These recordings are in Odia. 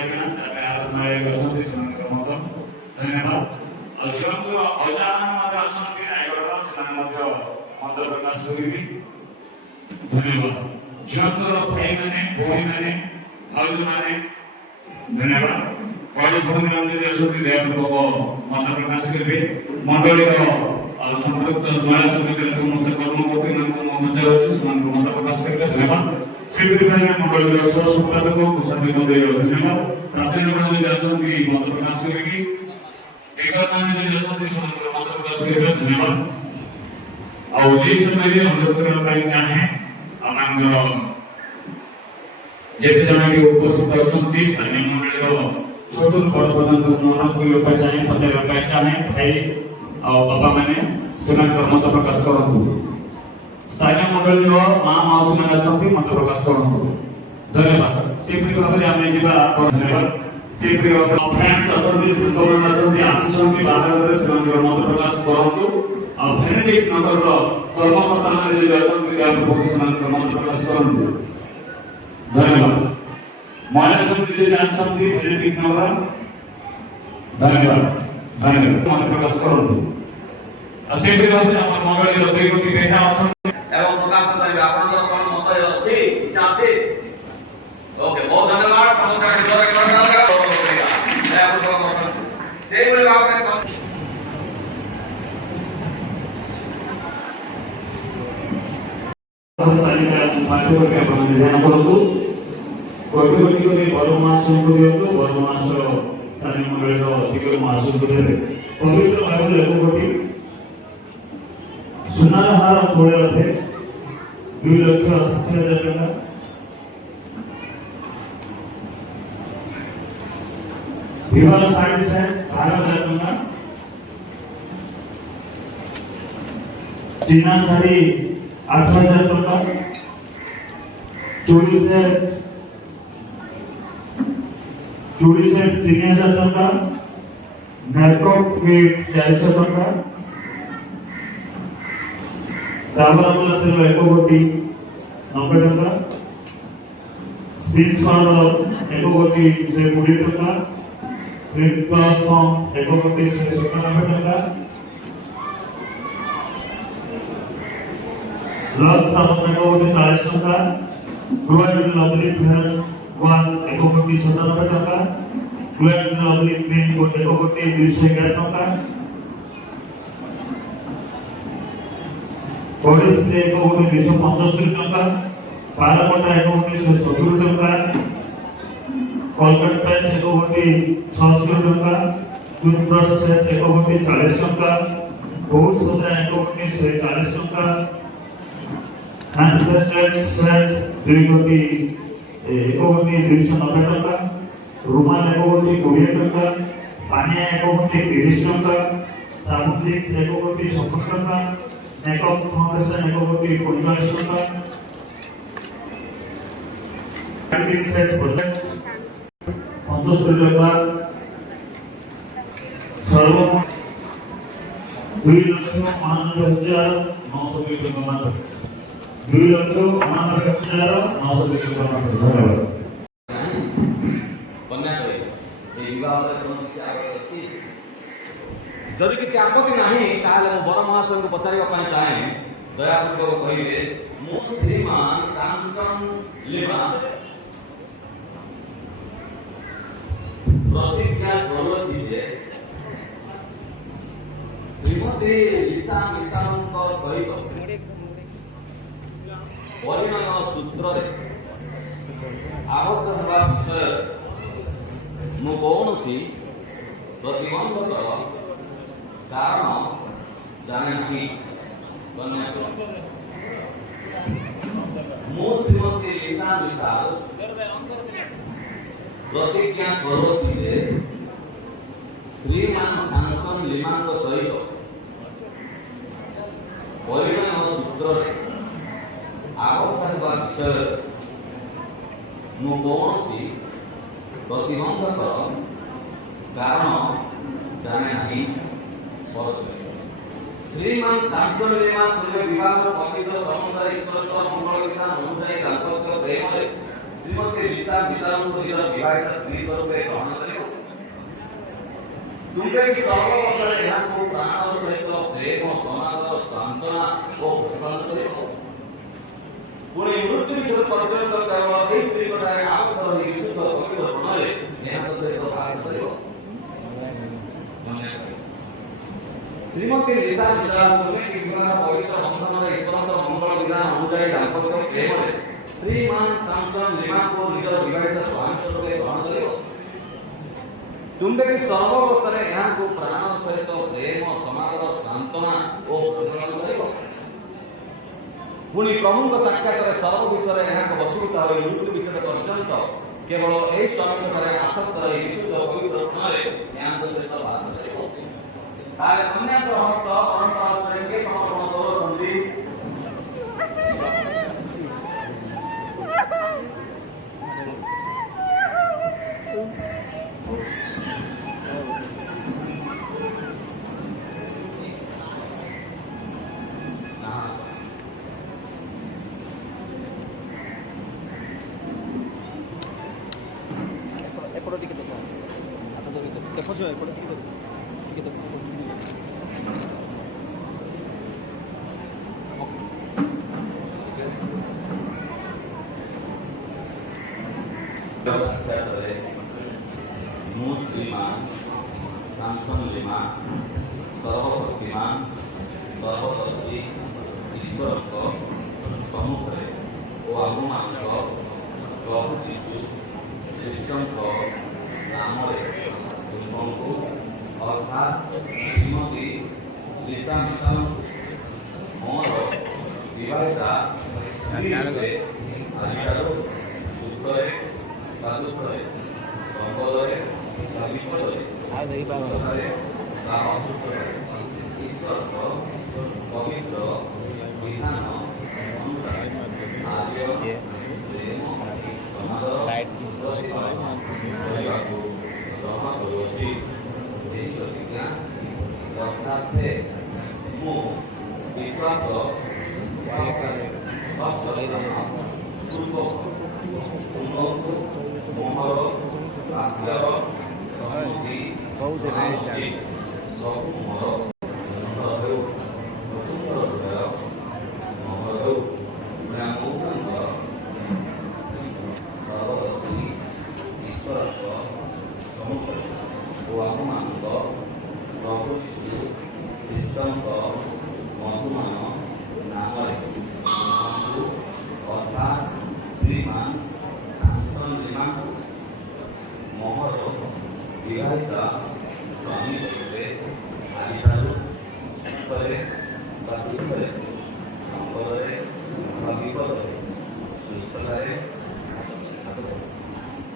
माइकिना तापे हाथ मारे गसंती सेमान मत धन्यवाद और जोंको अजान मत असंती ना एगोरा सेमान मत प्रकाश करिबी धन्यवाद जोंको भाई माने भाउज माने धन्यवाद बड़ भूमि मंदिर असंती देवपूर्वक मत प्रकाश करिबे मंडली संपृक्त द्वारा समितिर समस्त कर्मकर्ती मत चलाउछु सेमान मत प्रकाश करिबे धन्यवाद शिविर भाई मंडल सह संपादक कुशादी महोदय धन्यवाद प्राचीन जो असंती मत प्रकाश करेगी एक माने जो असंती सेमान मत प्रकाश करिबे धन्यवाद और ये समय रे अनुरोध करबा ପାଇଁ चाहे आपनकर जेते जण के उपस्थित अछंती स्थानीय मंडल छोट बड़ पर्यंत मन करबा चाहे पचारबा चाहे भाई और बाबा माने सेमान मत प्रकाश करंतु स्थानीय मंडल माँ मौसी मैंने अच्छा मत प्रकाश करूँ धन्यवाद सेपरी भाव में आम जा धन्यवाद सेपरी फ्रेंड्स अच्छा संतोलन अच्छा आसी बाहर से मत प्रकाश करूँ और भेनेडिक्ट नगर कर्मकर्ता मैंने अच्छा मत प्रकाश करूँ धन्यवाद महिला समिति भेनेडिक्ट नगर धन्यवाद धन्यवाद मत प्रकाश करूँ सेपरी भाव में मंडल दुई गोटी बेटा अच्छा एवं प्रकाश करिबे आपनकर कोन मत अछि इच्छा अछि ओके बहुत धन्यवाद नमस्कार जोर करना है आप से बोले बात में तालिका पाठ्य के अपन ध्यान करतु कोटि कोटि को बड़ मास को दियतो बड़ मास स्थानीय मंडल रो अधिक मास को देबे पवित्र बाइबल एक कोटि सुनार हार थोड़े थे 2,80,000 टका विवाह साड़ी से 12,000 टका चीना साड़ी 8,000 टका चूड़ी से 3,000 टका मेकअप किट 400 टका रामरामला तेल 1 कोटी 90 टका स्पिंच पाउडर 1 कोटी 20 टका क्रीम प्लस 1 कोटी 97 टका लक्स साबुन 1 कोटी 40 टका ग्लोइड लवली फेयर वाश 1 कोटी 97 टका ग्लोइड लवली क्रीम 1 कोटी 211 टका बॉडी स्प्रे 1 कोटी 275 टका पारापटा 1 कोटी 170 टका कोलगेट पेस्ट 1 कोटी 76 टका टूथब्रश सेट 1 कोटी 40 टका बहुत सोजा 1 कोटी 140 टका हैंड ब्रेसलेट सेट 2 कोटी 1 कोटी 290 टका रुमाल 1 कोटी 20 टका पानी 1 कोटी 30 टका साबुन लिक्स 1 कोटी 70 टका मेकअप फाउंडेशन 1 कोटी 45 टका कैंडिल सेट प्रोजेक्ट 75 टका सर्व 2,99,920 टका मात्र 2,99,920 टका मात्र धन्यवाद बन्या करे ए विवाह रे कोन किछ आगे अछि जदि किछ आपत्ति नाही ताले मो बर महाशय को पचारिबा पई चाहे दयापूर्वक कहिबे मो श्रीमान सैमसन लेवा प्रतिज्ञा करोछि जे श्रीमती लिसा मिसानଙ୍କ सहित परिणय सूत्र रे आबद्ध हेबा विषय मो कौनसी प्रतिबंधक कारण जाने नहीं बन्या मो श्रीमती लिसा मिसाल प्रतिज्ञा करोछि जे श्रीमान सैमसन लिमाଙ୍କ सहित परिणय सूत्र रे आबद्ध हेबा विषय मो कौनसी प्रतिबंधक कारण जाने नहीं श्रीमान सैमसन लेमा पूर्व विवाह पवित्र समुद्र ईश्वर मंगल विधान अनुसार दाम्पत्य प्रेम रे ଶ୍ରୀମତୀ ଲିସା ବିଶାଳଙ୍କୁ ନିଜର ବିବାହିତ ସ୍ତ୍ରୀ ସ୍ୱରୂପେ ଗ୍ରହଣ କରିବ। ତୁମେ କି ସର୍ବବସ୍ଥାରେ ଏହାକୁ ପ୍ରାଣର ସହିତ ପ୍ରେମ, ସମାଦର, ସାନ୍ତ୍ୱନା ଓ ପ୍ରତିପାଳନ କରିବ। ପୁଣି ମୃତ୍ୟୁ ବିଷୟ ପର୍ଯ୍ୟନ୍ତ କେବଳ ଏହି ସ୍ତ୍ରୀଙ୍କଠାରେ ଆବଦ୍ଧ ରହି ବିଶୁଦ୍ଧ ପବିତ୍ର ମନରେ ଏହାଙ୍କ ସହିତ ବାସ କରିବ। ଶ୍ରୀମତୀ ଲିସା ବିଶାଳ ତୁମେ କି ବିବାହ ପବିତ୍ର ବନ୍ଧନରେ ଈଶ୍ୱରଙ୍କ ମଙ୍ଗଳ ବିଧାନ ଅନୁଯାୟୀ ଦାମ୍ପତ୍ୟ ପ୍ରେମରେ ଶ୍ରୀମାନ ସାମସନ୍ ଲିମାଙ୍କୁ ନିଜର ବିବାହିତ ସ୍ୱାମୀ ସ୍ୱରୂପେ ଗ୍ରହଣ କରିବ। ତୁମେ କି ସର୍ବବସ୍ଥାରେ ଏହାକୁ ପ୍ରାଣର ସହିତ ପ୍ରେମ, ସମାଦର, ସାନ୍ତ୍ୱନା ଓ ପ୍ରତିପାଳନ କରିବ। ପୁଣି ପ୍ରଭୁଙ୍କ ସାକ୍ଷାତରେ ସର୍ବ ବିଷୟରେ ଏହାକୁ ବଶୀଭୂତ ହୋଇ ମୃତ୍ୟୁ ବିଷୟ ପର୍ଯ୍ୟନ୍ତ କେବଳ ଏହି ସ୍ୱାମୀଙ୍କଠାରେ ଆସକ୍ତ ରହି ବିଶୁଦ୍ଧ ପବିତ୍ର ମନରେ ଏହାଙ୍କ ସହିତ ବାସ କରିବ। ତାହେଲେ କନ୍ୟାଙ୍କର ହସ୍ତ ପରମ୍ପରା ହସ୍ତରେ କିଏ ସମର୍ପଣ କରୁଛନ୍ତି? ଏପଟ ଟିକେ ଦେଖ ହାତ ଧରି ଦେଖୁଛ ଏପଟ ଟିକେ ଦେଖ ଟିକେ ଦେଖ ସାକ୍ଷାତରେ ମୁଁ ଶ୍ରୀମାନ ସାମସନ୍ ଲିମା ସର୍ବଶକ୍ତିମାନ ସର୍ବଦର୍ଶୀ ଈଶ୍ୱରଙ୍କ ସମ୍ମୁଖରେ ଓ ଆପଣମାନଙ୍କ ପ୍ରଭୁ ଯୀଶୁ ଖ୍ରୀଷ୍ଟଙ୍କ ନାମରେ ତୁମକୁ ଅର୍ଥାତ୍ ଶ୍ରୀମତୀ ଲିସା ମିଶନଙ୍କୁ ମୋର ବିବାହିତା ସ୍ତ୍ରୀ ରୂପେ ଆଜିଠାରୁ ସୁଖରେ ବା ଦୁଃଖରେ, ସମ୍ପଦରେ ବା ବିପଦରେ, ସୁସ୍ଥରେ ବା ଅସୁସ୍ଥରେ ଈଶ୍ୱରଙ୍କ ପବିତ୍ର ବିଧାନ ଅନୁସାରେ ଆର୍ଯ୍ୟ ପ୍ରେମ, ସମାଦର, ପ୍ରତିପାଳନ କରିବାକୁ ଗ୍ରହଣ କରୁଅଛି। ଏହି ପ୍ରତିଜ୍ଞା ଯଥାର୍ଥେ ମୁଁ ବିଶ୍ୱାସ ସହକାରେ ପୂର୍ବକ ତୁମକୁ ମୋହର ଆଜ୍ଞାର ସମ୍ମତି ଜଣାଉଛି। ସବୁ ମୋର ସୁନ୍ଦର ହେଉ, ସ୍ୱତନ୍ତ୍ର ହୃଦୟ ମଙ୍ଗଳ ହେଉ, ବ୍ରାହ୍ମଣଙ୍କର ସର୍ବଦର୍ଶୀ ଈଶ୍ୱରଙ୍କ ସମ୍ମୁଖରେ ଓ ଆପଣମାନଙ୍କ ପ୍ରଭୁ ଯୀଶୁ ଖ୍ରୀଷ୍ଟଙ୍କ ମଧୁମାନ ନାମରେ ତୁମକୁ ଅର୍ଥାତ୍ ଶ୍ରୀମାନ ସାମସନ୍ ଲିମାଙ୍କୁ ମୋହର ବିବାହିତା ସ୍ୱାମୀ ସ୍ୱରୂପେ ଆଜିଠାରୁ ସୁଖରେ ବା ଦୁଃଖରେ, ସମ୍ପଦରେ ବା ବିପଦରେ, ସୁସ୍ଥତାରେ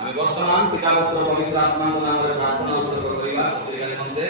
ଆମେ ବର୍ତ୍ତମାନ ପିତା ପୁତ୍ର ପବିତ୍ର ଆତ୍ମାଙ୍କ ନାମରେ ପ୍ରାର୍ଥନା ଉତ୍ସର୍ଗ କରିବା। ମୁଦ୍ରିକା ନିମନ୍ତେ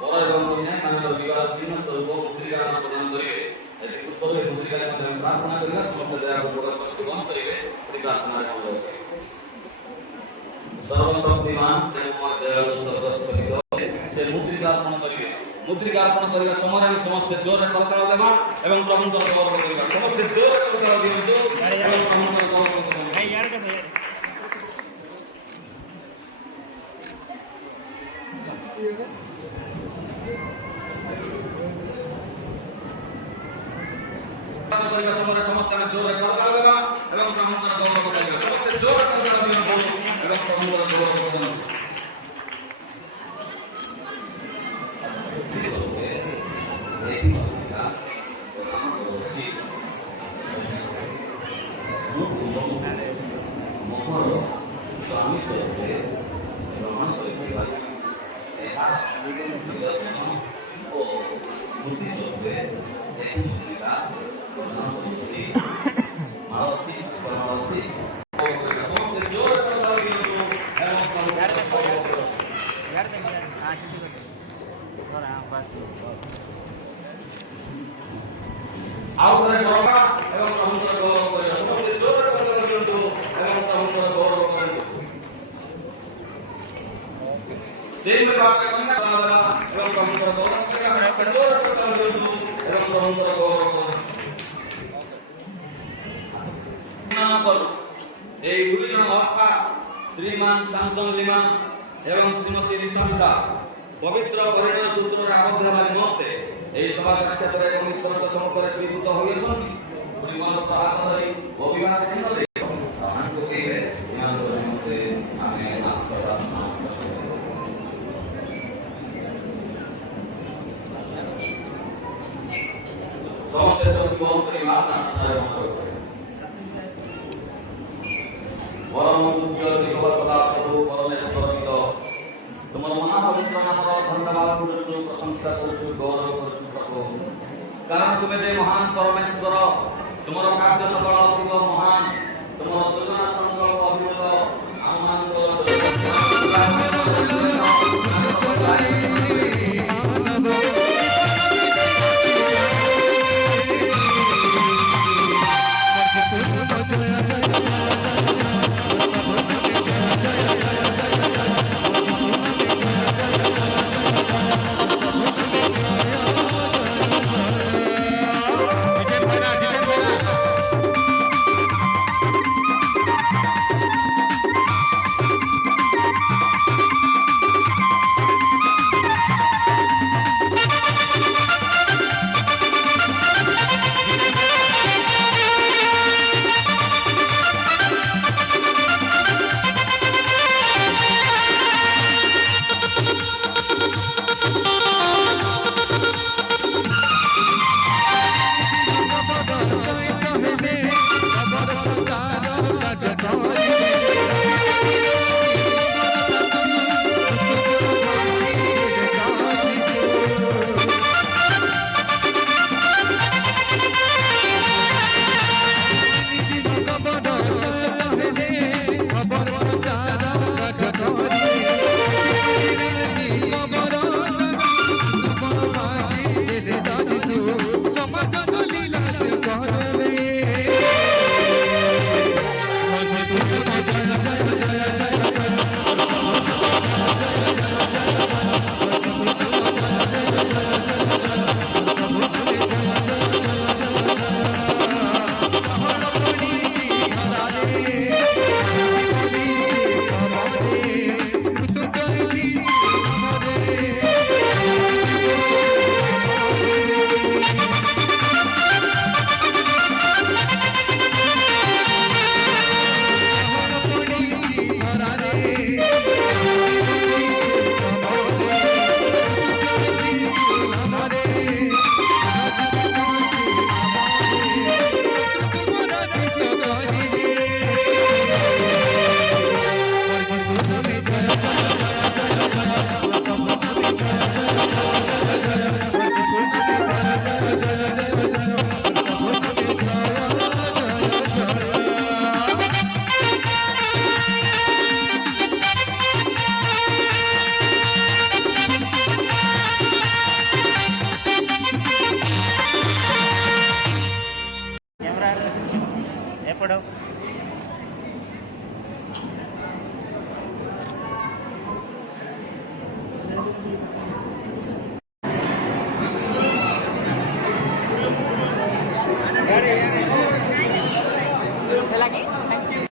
ବର ଏବଂ କନ୍ୟାମାନଙ୍କର ବିବାହ ଚିହ୍ନ ସ୍ୱରୂପ ମୁଦ୍ରିକା ପ୍ରଦାନ କରିବେ। ପୂର୍ବରୁ ଏହି ମୁଦ୍ରିକା ନିମନ୍ତେ ଆମେ ପ୍ରାର୍ଥନା କରିବା। ସମସ୍ତ ଦୟାକୁ ଶକ୍ତି ବନ୍ଦ କରିବେ। ପ୍ରାର୍ଥନାରେ ସର୍ବଶକ୍ତିମାନ ପ୍ରେମମୟ ଦୟାଳୁ ସର୍ବସ୍ତରିତ ସେ ମୁଦ୍ରିକା ଅର୍ପଣ କରିବେ। ମୁଦ୍ରିକା ଅର୍ପଣ କରିବା ସମୟରେ ଆମେ ସମସ୍ତେ ଜୋରରେ କରତାଳ ଦେବା ଏବଂ ପ୍ରଭୁଙ୍କର ଗୌରବ କରିବା। ସମସ୍ତେ ଜୋରରେ କରତାଳ ଦିଅନ୍ତୁ ଏବଂ ପ୍ରଭୁଙ୍କର ଗୌରବ କରିବା। କରିବା ସମୟରେ ସମସ୍ତେ ଆମେ ଜୋରରେ କରତାଳ ଦେବା ଏବଂ ପ୍ରଭୁଙ୍କର ଗୌରବ କରିବା। ସମସ୍ତେ ଜୋରରେ କରତାଳ ଦିଅନ୍ତୁ ଏବଂ ପ୍ରଭୁଙ୍କର ଗୌରବ କରନ୍ତୁ। ମୋହର ସ୍ୱାମୀ ସ୍ୱରୂପେ ଗ୍ରହଣ କରିଥିବା ଏହା ନିଦର୍ଶନ ଓ ସ୍ମୃତି ସ୍ୱରୂପେ ଏହି ମୁଦ୍ରିକା ଗ୍ରହଣ କରୁଛି। ମାଳସୀ ମାଳସୀ ସମସ୍ତେ ଜୋର ଆଉ ଥରେ କରିବା ଏବଂ ପ୍ରଭୁଙ୍କର ଗୌରବ କରିବା। ସମସ୍ତେ ଜୋରରେ କଥା ଦିଅନ୍ତୁ ଏବଂ ପ୍ରଭୁଙ୍କର ଗୌରବ କରନ୍ତୁ। ସେଇଭଳି ଭାବରେ କନ୍ୟା ଦେବା ଏବଂ ପ୍ରଭୁଙ୍କର ଗୌରବ କରିବା। ସମସ୍ତେ ଜୋରରେ କଥା ଦିଅନ୍ତୁ ଏବଂ ପ୍ରଭୁଙ୍କର ଗୌରବ କରନ୍ତୁ। ନାମ କରୁ এই দুইজন অর্থাৎ শ্রীমান স্যামসন লিমা এবং শ্রীমতী রিসামিসা পবিত্র পরিণয় সূত্রে আবদ্ধ ହେବା ନିମନ୍ତେ ଏହି ସଭା ସାକ୍ଷାତରେ କନିଷ୍ଠଙ୍କ ସମ୍ମୁଖରେ ସ୍ୱୀକୃତ ହୋଇଅଛନ୍ତି। ପରିମଳସ୍ଥ ହାତ ଧରି ଅଭିବାଦ ଚିହ୍ନରେ ତାହାଙ୍କୁ କହିବେ ଏମାନଙ୍କ ନିମନ୍ତେ ଆମେ ଆଶ୍ରୟ ପ୍ରାର୍ଥନା କରୁ। ସମସ୍ତେ ଚୋଖ ବନ୍ଦ କରି ପ୍ରାର୍ଥନାରେ ମତ କରିବେ। परम पूज्य दिगव सदा प्रभु परमेश्वर विद तुम महापवित्र नामर धन्यवाद करुछु प्रशंसा करुछु गौरव करुछु प्रभु कारण तुम्हें जे महान परमेश्वर तुमर कार्य सकल अतीव महान तुमर योजना